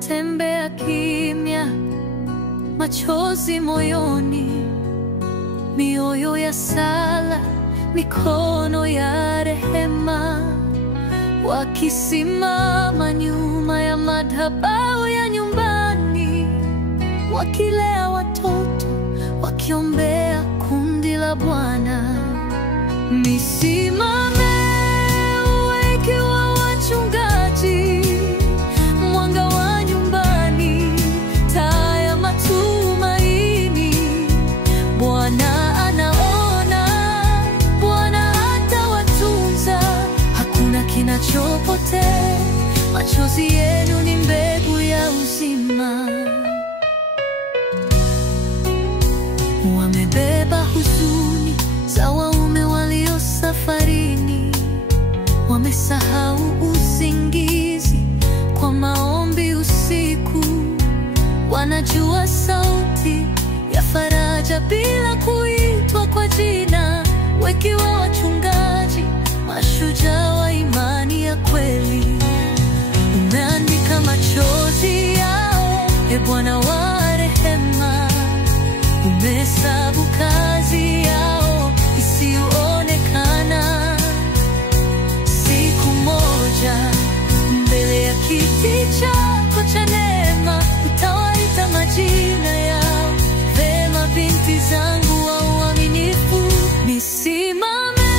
wanatembea kimya, machozi moyoni, mioyo ya sala, mikono ya rehema, wakisimama nyuma ya madhabahu ya nyumbani, wakilea watoto, wakiombea kundi la Bwana. Nisimame uwe ikiwa wachungaji, mwanga wa nyumbani, taa ya matumaini. Bwana anaona, Bwana atawatunza, hakuna kinachopotea. Machozi yenu ni mbegu ya uzima. Wamebeba huzuni za waume walio safarini, wamesahau usingizi kwa maombi usiku. Wanajua sauti ya faraja bila kuitwa kwa jina, wakiwa wachungaji, mashujaa wa imani ya kweli. Umeandika machozi yao, e Bwana wa rehema, umehesabu kazi yao isiyoonekana. Siku moja mbele ya kiti chako cha neema, utawaita majina yao. Vema binti zangu wa uaminifu, nisimame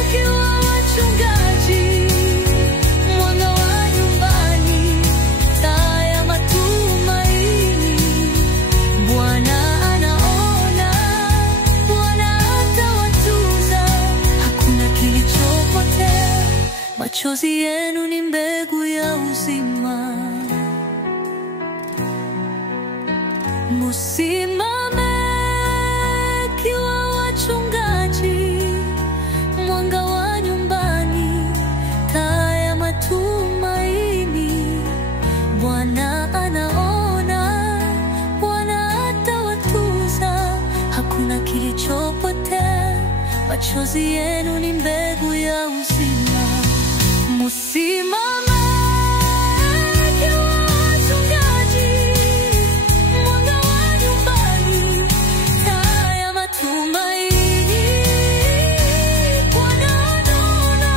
ikiwa wachungaji, mwanga wa nyumbani, taa ya matumaini. Bwana anaona, Bwana atawatunza, hakuna kilichopotea. Machozi yenu ni mbegu ya uzima. Musimame ikiwa wachungaji, mwanga wa nyumbani, taa ya matumaini. Bwana anaona, Bwana atawatunza, hakuna kilichopotea. Machozi yenu ni mbegu ya uzima. Musimame ikiwa wachungaji, mwanga wa nyumbani, taa ya matumaini. Bwana anaona,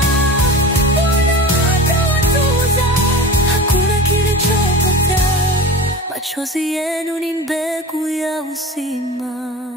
Bwana atawatunza, hakuna kilichopotea. Machozi yenu ni mbegu ya uzima.